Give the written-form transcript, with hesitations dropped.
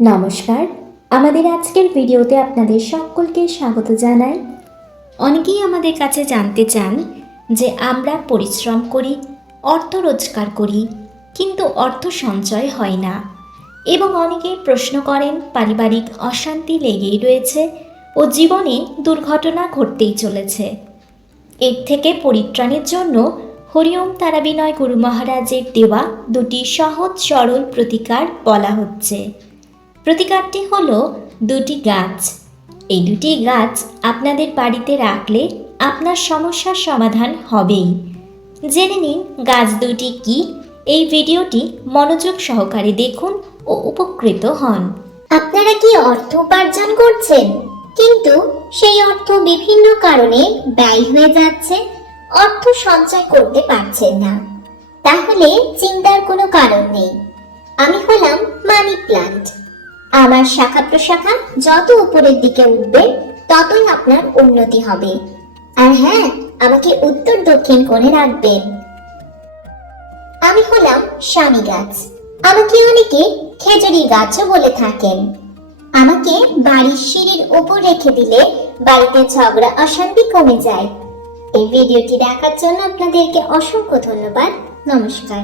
নমস্কার, আমাদের আজকের ভিডিওতে আপনাদের সকলকে স্বাগত জানাই। অনেকেই আমাদের কাছে জানতে চান যে আমরা পরিশ্রম করি, অর্থ রোজগার করি, কিন্তু অর্থ সঞ্চয় হয় না। এবং অনেকেই প্রশ্ন করেন পারিবারিক অশান্তি লেগেই রয়েছে ও জীবনে দুর্ঘটনা ঘটতেই চলেছে। এর থেকে পরিত্রাণের জন্য হরিওম তারাবিনয় গুরু মহারাজের দেওয়া দুটি সহজ সরল প্রতিকার বলা হচ্ছে। প্রতিকারটি হলো দুটি গাছ। এই দুটি গাছ আপনাদের বাড়িতে রাখলে আপনার সমস্যার সমাধান হবেই। জেনে নিন গাছ দুটি কি। এই ভিডিওটি মনোযোগ সহকারে দেখুন ও উপকৃত হন। আপনারা কি অর্থ উপার্জন করছেন, কিন্তু সেই অর্থ বিভিন্ন কারণে ব্যয় হয়ে যাচ্ছে, অর্থ সঞ্চয় করতে পারছেন না? তাহলে চিন্তার কোনো কারণ নেই। আমি হলাম মানি প্ল্যান্ট। আমার শাখা প্রশাখা যত উপরের দিকে উঠবে ততই আপনার উন্নতি হবে। আর হ্যাঁ, আমাকে উত্তর দক্ষিণ কোণে রাখবেন। আমি হলাম স্বামী গাছ। আমাকে অনেকে খেজুরি গাছও বলে থাকেন। আমাকে বাড়ির সিঁড়ির উপর রেখে দিলে বাড়িতে ঝগড়া অশান্তি কমে যায়। এই ভিডিওটি দেখার জন্য আপনাদেরকে অসংখ্য ধন্যবাদ। নমস্কার।